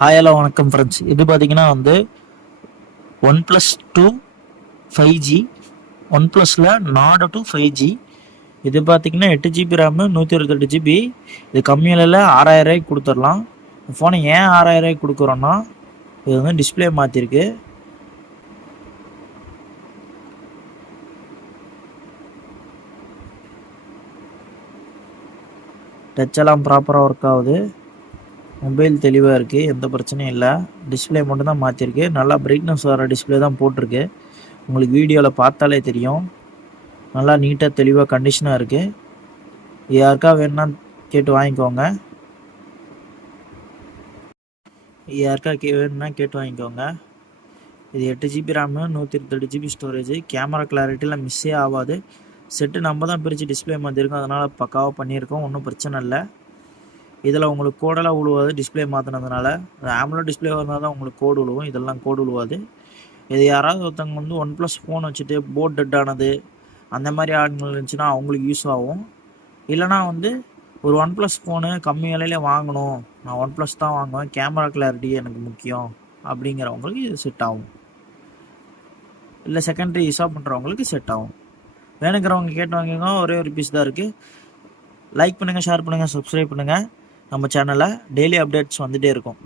Hi hello வணக்கம் friends. இது பார்த்தீங்கன்னா வந்து ஒன் ப்ளஸ் டூ 5G, ஒன் ப்ளஸில் நாட் டூ 5G. இது பார்த்தீங்கன்னா 8 GB ரேமு, 128 GB. இது கம்மி விலையில் 6000 கொடுத்துடலாம். ஃபோனை ஏன் 6000 கொடுக்குறோன்னா, இது வந்து டிஸ்பிளே மாற்றிருக்கு. டச்செல்லாம் ப்ராப்பராக ஒர்க் ஆகுது. மொபைல் தெளிவாக இருக்குது, எந்த பிரச்சனையும் இல்லை. டிஸ்பிளே மட்டும்தான் மாற்றிருக்கு. நல்லா பிரைட்னஸ் வர டிஸ்பிளே தான் போட்டிருக்கு. உங்களுக்கு வீடியோவில் பார்த்தாலே தெரியும். நல்லா நீட்டாக தெளிவாக கண்டிஷனாக இருக்குது. யாருக்கா வேணும்னா கேட்டு வாங்கிக்கோங்க. வேணும்னா கேட்டு வாங்கிக்கோங்க. இது 8 GB RAM, 128 GB storage. Camera கிளாரிட்டியில் மிஸ்ஸே ஆகாது. செட்டு நம்ம தான் பிரித்து டிஸ்பிளே மாற்றிருக்கோம், அதனால் பக்காவாக பண்ணியிருக்கோம். ஒன்றும் பிரச்சனை இல்லை. இதில் உங்களுக்கு கோடெல்லாம் உழுவாது. டிஸ்பிளே மாற்றினதுனால ஆம்லோ டிஸ்பிளே இருந்தால் தான் உங்களுக்கு கோடு விழுவும். இதெல்லாம் கோடு விழுவாது. இது யாராவது ஒருத்தவங்க வந்து ஒன் ப்ளஸ் ஃபோன் வச்சுட்டு போர்ட் டெட் ஆனது அந்த மாதிரி ஆளுங்கள் இருந்துச்சுன்னா அவங்களுக்கு யூஸ் ஆகும். இல்லைனா வந்து ஒரு ஒன் ப்ளஸ் ஃபோனு கம்மி விலையில வாங்கணும், நான் ஒன் ப்ளஸ் தான் வாங்குவேன், கேமரா கிளாரிட்டி எனக்கு முக்கியம் அப்படிங்கிறவங்களுக்கு இது செட் ஆகும். இல்லை செகண்டரி யூஸாக பண்ணுறவங்களுக்கு செட் ஆகும். வேணுங்கிறவங்க கேட்டு வாங்கிங்க. ஒரே ஒரு பீஸ் தான் இருக்குது. லைக் பண்ணுங்கள், ஷேர் பண்ணுங்கள், சப்ஸ்கிரைப் பண்ணுங்கள். நம்ம சேனலில் டெய்லி அப்டேட்ஸ் வந்துகிட்டே இருக்கும்.